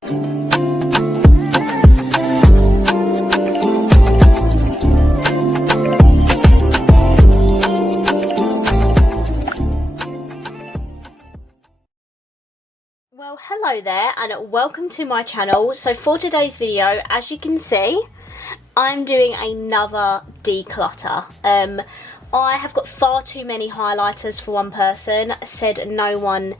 Well, hello there and welcome to my channel. So for today's video, as you can see, I'm doing another declutter. I have got far too many highlighters for one person, said no one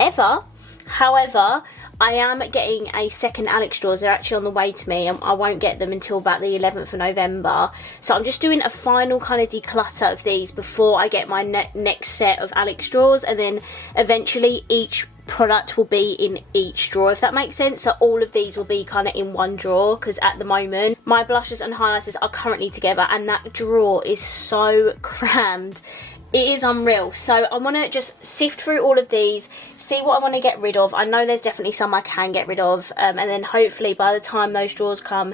ever. However, I am getting a second Alex straws. They're actually on the way to me, and I won't get them until about the 11th of November. So I'm just doing a final kind of declutter of these before I get my next set of Alex straws, and then eventually each product will be in each drawer, if that makes sense. So all of these will be kind of in one drawer, because at the moment my blushes and highlighters are currently together and that drawer is so crammed. It is unreal. So I want to just sift through all of these, see what I want to get rid of. I know there's definitely some I can get rid of, and then hopefully by the time those drawers come,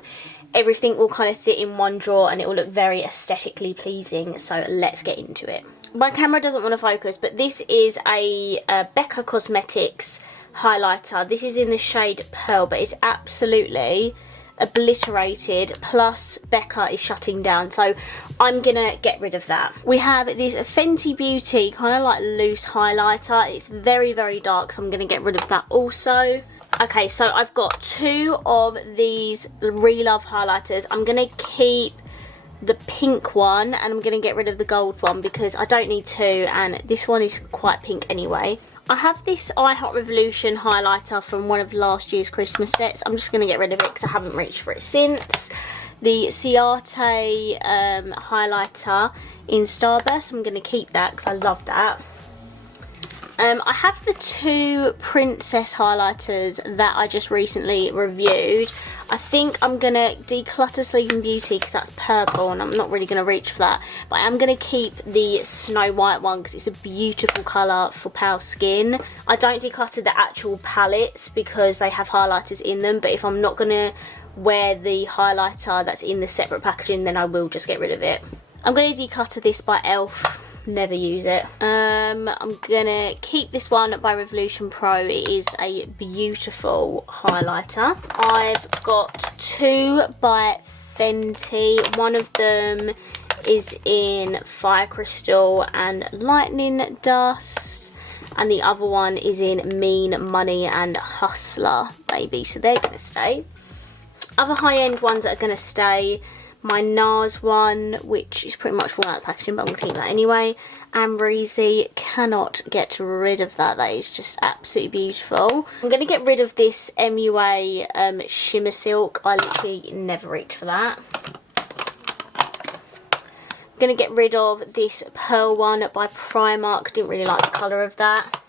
everything will kind of fit in one drawer and it will look very aesthetically pleasing. So let's get into it. My camera doesn't want to focus, but this is a Becca Cosmetics highlighter. This is in the shade Pearl, but it's absolutely obliterated, plus Becca is shutting down, so I'm gonna get rid of that. We have this Fenty Beauty kind of like loose highlighter. It's very, very dark, so I'm gonna get rid of that also. Okay, so I've got two of these Relove highlighters. I'm gonna keep the pink one and I'm going to get rid of the gold one because I don't need two, and this one is quite pink anyway. I have this I Heart Revolution highlighter from one of last year's Christmas sets. I'm just going to get rid of it because I haven't reached for it since. The Ciate highlighter in Starburst, I'm going to keep that because I love that. I have the two Princess highlighters that I just recently reviewed. I think I'm going to declutter Sleeping Beauty because that's purple and I'm not really going to reach for that. But I am going to keep the Snow White one because it's a beautiful colour for pale skin. I don't declutter the actual palettes because they have highlighters in them. But if I'm not going to wear the highlighter that's in the separate packaging, then I will just get rid of it. I'm going to declutter this by e.l.f. Never use it. I'm gonna keep this one by Revolution Pro. It is a beautiful highlighter. I've got two by Fenty. One of them is in Fire Crystal and Lightning Dust, and the other one is in Mean Money and Hustler, baby. So they're gonna stay. Other high-end ones that are gonna stay: my NARS one, which is pretty much falling out of the packaging, but I'm going to keep that anyway. Amrezy, cannot get rid of that. That is just absolutely beautiful. I'm going to get rid of this MUA Shimmer Silk. I literally never reach for that. I'm going to get rid of this Pearl one by Primark. Didn't really like the colour of that.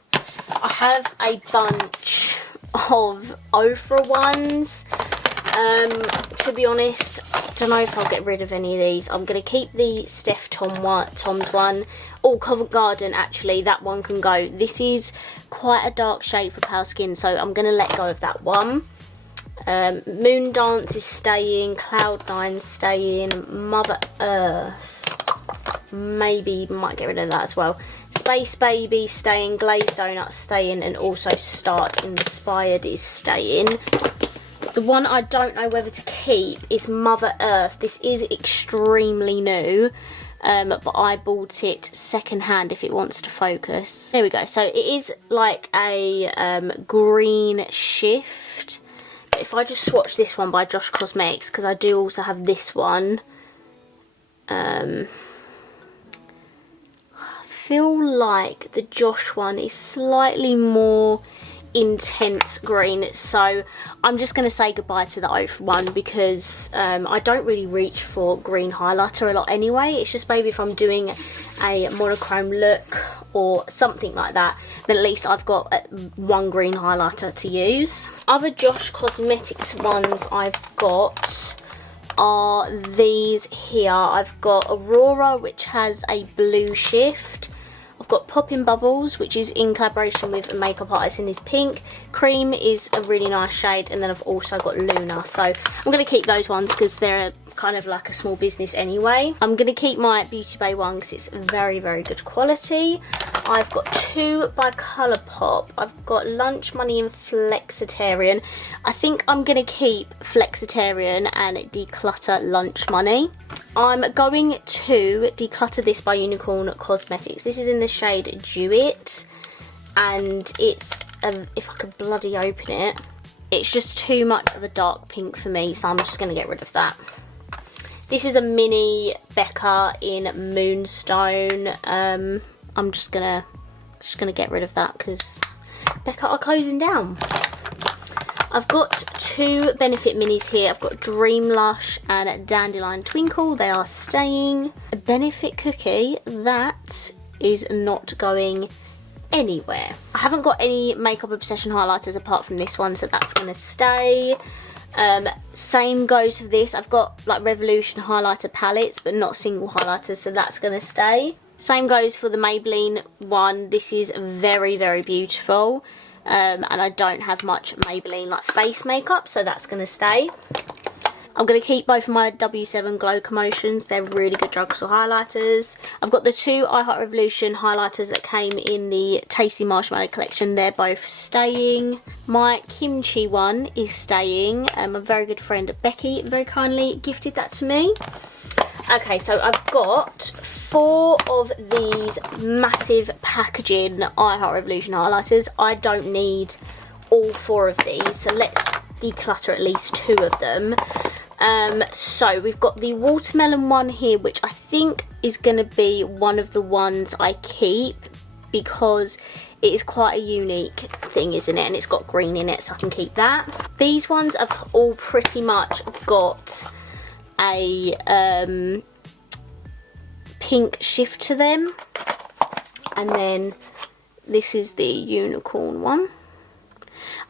I have a bunch of Ofra ones. To be honest, I don't know if I'll get rid of any of these. I'm going to keep the Steph Tom's one. Oh, Covent Garden, actually, that one can go. This is quite a dark shade for pale skin, so I'm going to let go of that one. Moon Dance is staying, Cloud9's staying, Mother Earth, maybe might get rid of that as well. Space Baby staying, Glazed Donuts staying, and also Start Inspired is staying. The one I don't know whether to keep is Mother Earth. This is extremely new, but I bought it second hand if it wants to focus. There we go. So it is like a green shift. But if I just swatch this one by Josh Cosmetics, because I do also have this one. I feel like the Josh one is slightly more intense green, so I'm just going to say goodbye to the Oath one because I don't really reach for green highlighter a lot anyway. It's just maybe if I'm doing a monochrome look or something like that, then at least I've got one green highlighter to use. Other Josh Cosmetics ones I've got are these here. I've got Aurora, which has a blue shift. I've got Poppin' Bubbles, which is in collaboration with a makeup artist in this pink. Cream is a really nice shade, and then I've also got Luna. So I'm going to keep those ones because they're kind of like a small business anyway. I'm going to keep my Beauty Bay one because it's very, very good quality. I've got 2 by Colourpop. I've got Lunch Money and Flexitarian. I think I'm going to keep Flexitarian and declutter Lunch Money. I'm going to declutter this by Unicorn Cosmetics. This is in the shade Jewett, and it's, if I could bloody open it, it's just too much of a dark pink for me, so I'm just going to get rid of that. This is a mini Becca in Moonstone. I'm just gonna get rid of that because Becca are closing down. I've got 2 Benefit minis here. I've got Dream Lush and Dandelion Twinkle. They are staying. A Benefit cookie, that is not going anywhere. I haven't got any Makeup Obsession highlighters apart from this one, so that's going to stay. Same goes for this. I've got like Revolution highlighter palettes, but not single highlighters, so that's going to stay. Same goes for the Maybelline one. This is very, very beautiful. And I don't have much Maybelline like face makeup, so that's going to stay. I'm going to keep both of my W7 Glow Commotions. They're really good drugstore highlighters. I've got the 2 I Heart Revolution highlighters that came in the Tasty Marshmallow collection. They're both staying. My Kimchi one is staying. A very good friend, Becky, very kindly gifted that to me. Okay, so I've got 4 of these massive packaging I Heart Revolution highlighters. I don't need all 4 of these, so let's declutter at least 2 of them. So we've got the watermelon one here, which I think is going to be one of the ones I keep because it is quite a unique thing, isn't it? And it's got green in it, so I can keep that. These ones have all pretty much got a pink shift to them. And then this is the unicorn one.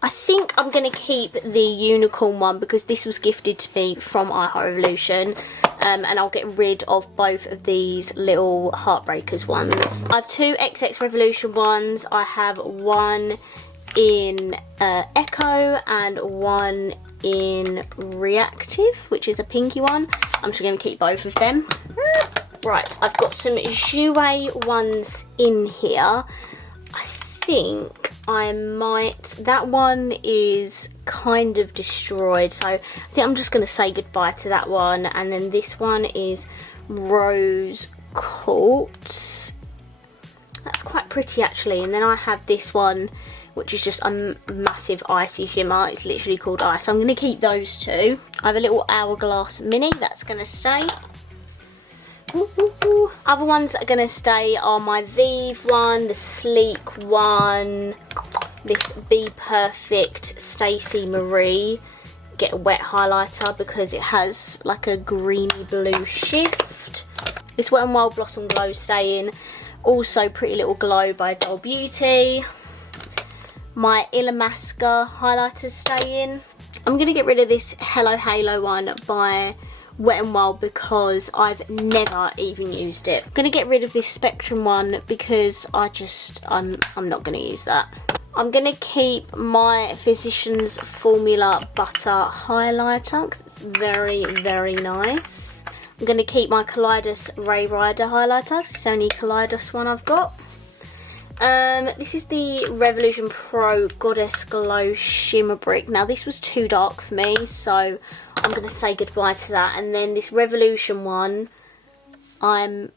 I think I'm going to keep the unicorn one because this was gifted to me from I Heart Revolution, and I'll get rid of both of these little Heartbreakers ones. I have 2 XX Revolution ones. I have one in Echo and one in Reactive, which is a pinky one. I'm just going to keep both of them. Right, I've got some Jouer ones in here. I think I might, that one is kind of destroyed, so I think I'm just going to say goodbye to that one. And then this one is Rose Quartz. That's quite pretty actually. And then I have this one, which is just a massive icy shimmer. It's literally called Ice. So I'm going to keep those 2. I have a little Hourglass mini, that's going to stay. Other ones that are going to stay are my Vive one, the Sleek one, this Be Perfect Stacey Marie Get a Wet highlighter because it has like a greeny blue shift. This Wet n Wild Blossom Glow staying. Also Pretty Little Glow by Doll Beauty. My Illamasqua highlighters staying. I'm going to get rid of this Hello Halo one by Wet n Wild because I've never even used it. I'm going to get rid of this Spectrum one because I'm not going to use that. I'm going to keep my Physicians Formula Butter highlighter because it's very, very nice. I'm going to keep my Kaleidos Ray Rider highlighter because it's the only Kaleidos one I've got. This is the Revolution Pro Goddess Glow Shimmer Brick. Now this was too dark for me, so I'm going to say goodbye to that. And then this Revolution one, I'm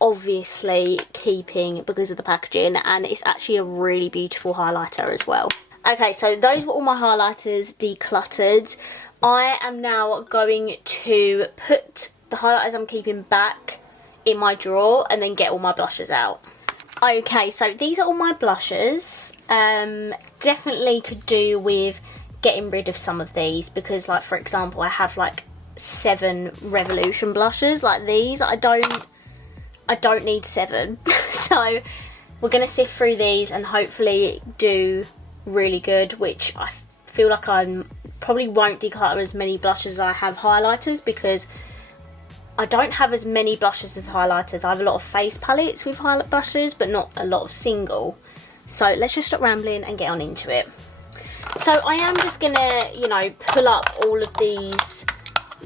obviously keeping because of the packaging, and it's actually a really beautiful highlighter as well. Okay, so those were all my highlighters decluttered. I am now going to put the highlighters I'm keeping back in my drawer and then get all my blushes out. Okay, so these are all my blushes. Definitely could do with getting rid of some of these because, like, for example, I have like 7 Revolution blushes like these. I don't need 7. So we're going to sift through these and hopefully do really good, which I feel like I probably won't declutter as many blushes as I have highlighters because I don't have as many blushes as highlighters. I have a lot of face palettes with highlight blushes, but not a lot of single. So let's just stop rambling and get on into it. So I am just going to, you know, pull up all of these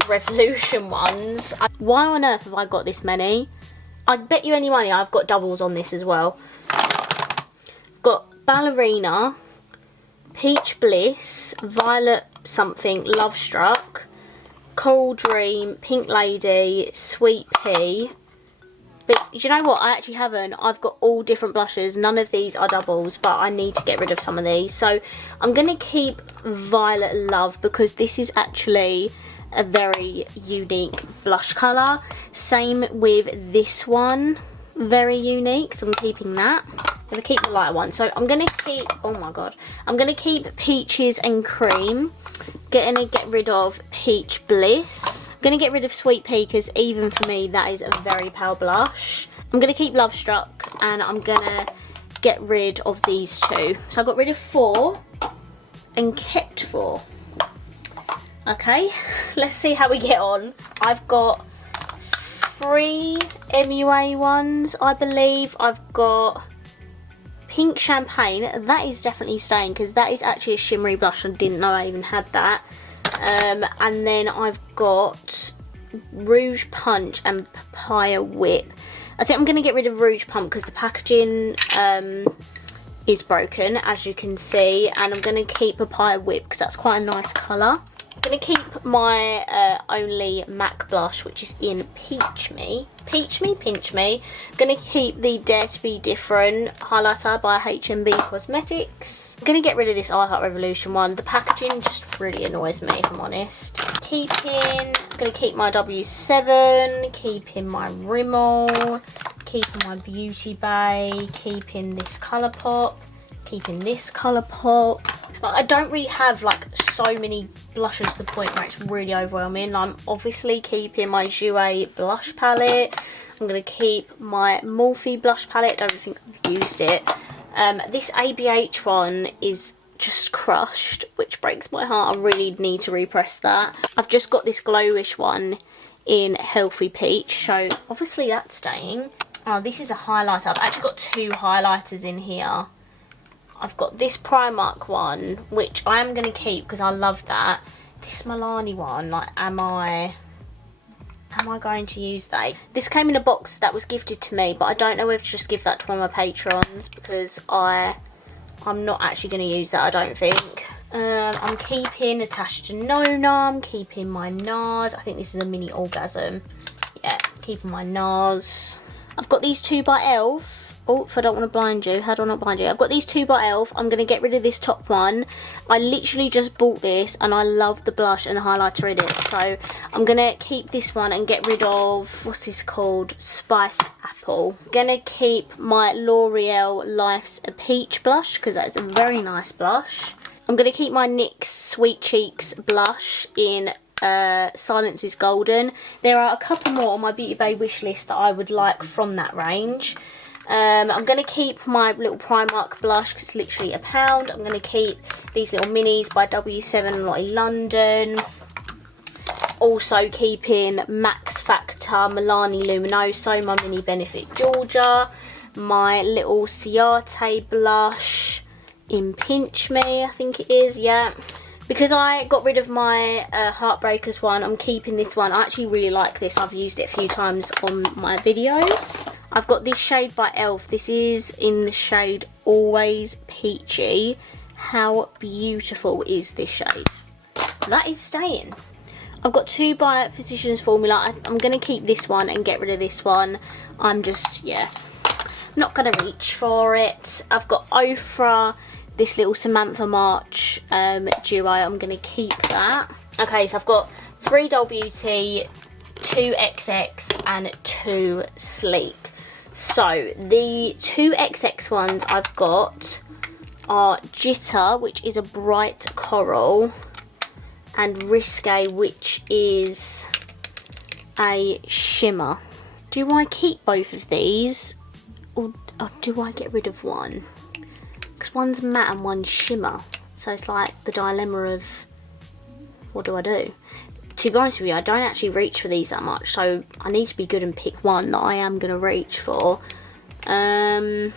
Revolution ones. Why on earth have I got this many? I'd bet you any money I've got doubles on this as well. Got Ballerina, Peach Bliss, Violet something, Love Struck, Coral Dream, Pink Lady, Sweet Pea. But you know what? I actually haven't. I've got all different blushes. None of these are doubles, but I need to get rid of some of these. So I'm going to keep Violet Love because this is actually a very unique blush colour. Same with this one. Very unique, so I'm keeping that. I'm going to keep the lighter one. So I'm going to keep, oh my god. I'm going to keep Peaches and Cream. Going to get rid of Peach Bliss. I'm going to get rid of Sweet Pea because even for me that is a very pale blush. I'm going to keep Love Struck and I'm going to get rid of these two. So I got rid of 4 and kept 4. Okay, let's see how we get on. I've got 3 MUA ones, I believe. I've got Pink Champagne. That is definitely staying because that is actually a shimmery blush. I didn't know I even had that. And then I've got Rouge Punch and Papaya Whip. I think I'm going to get rid of Rouge Punch because the packaging is broken, as you can see. And I'm going to keep Papaya Whip because that's quite a nice colour. I'm going to keep my only MAC blush, which is in Pinch Me. I'm going to keep the Dare to Be Different highlighter by HMB Cosmetics. I'm going to get rid of this I Heart Revolution one. The packaging just really annoys me, if I'm honest. I'm going to keep my W7, keeping my Rimmel, keeping my Beauty Bay, keeping this Colourpop, keeping this Colourpop. But I don't really have like so many blushes to the point where it's really overwhelming. I'm obviously keeping my Jouer blush palette. I'm going to keep my Morphe blush palette. I don't think I've used it. This ABH one is just crushed, which breaks my heart. I really need to repress that. I've just got this Glowish one in Healthy Peach, so obviously that's staying. Oh, this is a highlighter. I've actually got 2 highlighters in here. I've got this Primark one, which I am going to keep because I love that. This Milani one, like, am I going to use that? This came in a box that was gifted to me, but I don't know if to just give that to one of my patrons because I'm not actually going to use that, I don't think. I'm keeping Natasha Denona. I'm keeping my NARS. I think this is a mini orgasm. Yeah, keeping my NARS. I've got these 2 by ELF. Oh, if I don't want to blind you, how do I not blind you? I've got these 2 by ELF. I'm going to get rid of this top one. I literally just bought this and I love the blush and the highlighter in it. So I'm going to keep this one and get rid of, what's this called? Spiced Apple. Going to keep my L'Oreal Life's a Peach blush because that is a very nice blush. I'm going to keep my NYX Sweet Cheeks blush in Silence is Golden. There are a couple more on my Beauty Bay wish list that I would like from that range. I'm going to keep my little Primark blush because it's literally £1. I'm going to keep these little minis by W7 and Lottie London. Also keeping Max Factor Milani Luminoso, my mini Benefit Georgia. My little Ciate blush in Pinch Me, I think it is, yeah. Because I got rid of my Heartbreakers one, I'm keeping this one. I actually really like this. I've used it a few times on my videos. I've got this shade by ELF. This is in the shade Always Peachy. How beautiful is this shade? That is staying. I've got 2 by Physicians Formula. I'm going to keep this one and get rid of this one. I'm just, yeah, not going to reach for it. I've got Ofra, this little Samantha March duo. I'm going to keep that. Okay, so I've got 3 Doll Beauty, 2 XX and 2 Sleek. So the 2 XX ones I've got are Jitter, which is a bright coral, and Risque, which is a shimmer. Do I keep both of these or do I get rid of one? Because one's matte and one's shimmer, so it's like the dilemma of what do I do? To be honest with you, I don't actually reach for these that much, so I need to be good and pick one that I am going to reach for. I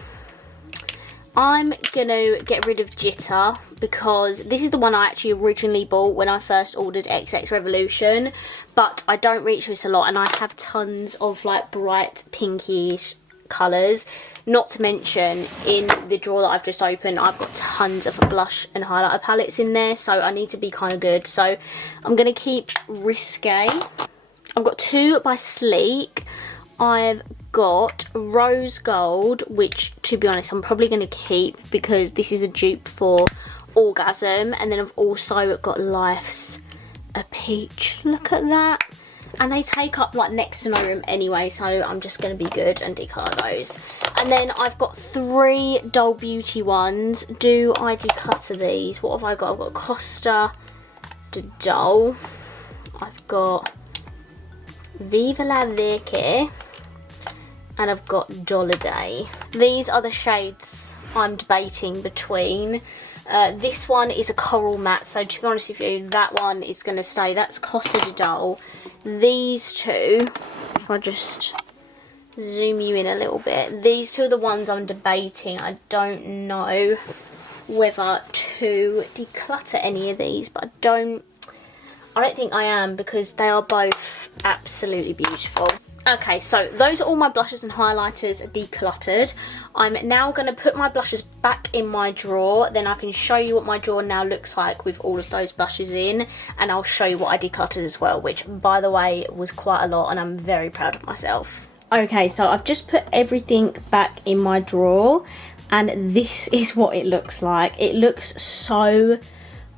I'm gonna get rid of Jitter because this is the one I actually originally bought when I first ordered XX Revolution, but I don't reach this a lot and I have tons of like bright pinkish colours. Not to mention, in the drawer that I've just opened, I've got tons of blush and highlighter palettes in there, so I need to be kind of good. So I'm gonna keep Risque. I've got 2 by Sleek. I've got Rose Gold, which, to be honest, I'm probably going to keep because this is a dupe for Orgasm. And then I've also got Life's a Peach. Look at that. And they take up like next to no room anyway, so I'm just going to be good and declutter those. And then I've got 3 Doll Beauty ones. Do I declutter these? What have I got? I've got Costa de Doll. I've got Viva la Vicky. And I've got Dollarday. These are the shades I'm debating between. This one is a coral matte, so to be honest with you, that one is going to stay. That's Costa de Doll. These 2, if I just zoom you in a little bit, these 2 are the ones I'm debating. I don't know whether to declutter any of these, but I don't think I am because they are both absolutely beautiful. Okay, so those are all my blushes and highlighters decluttered. I'm now going to put my blushes back in my drawer, then I can show you what my drawer now looks like with all of those blushes in, and I'll show you what I decluttered as well, which, by the way, was quite a lot, and I'm very proud of myself. Okay, so I've just put everything back in my drawer, and this is what it looks like. It looks so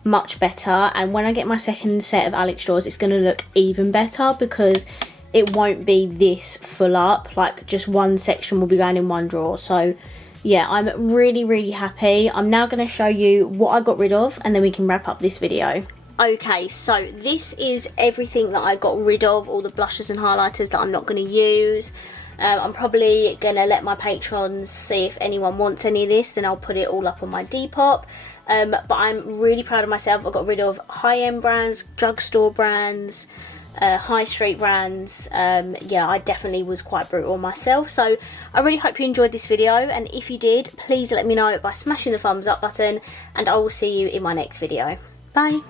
much better, and when I get my second set of Alex drawers, it's going to look even better because it won't be this full up, like just one section will be going in one drawer. So yeah, I'm really happy. I'm now going to show you what I got rid of and then we can wrap up this video. Okay, so this is everything that I got rid of, all the blushes and highlighters that I'm not going to use. I'm probably going to let my patrons see if anyone wants any of this, then I'll put it all up on my Depop. But I'm really proud of myself. I got rid of high-end brands, drugstore brands, high street brands. Yeah, I definitely was quite brutal on myself, so I really hope you enjoyed this video, and if you did, please let me know by smashing the thumbs up button, and I will see you in my next video. Bye.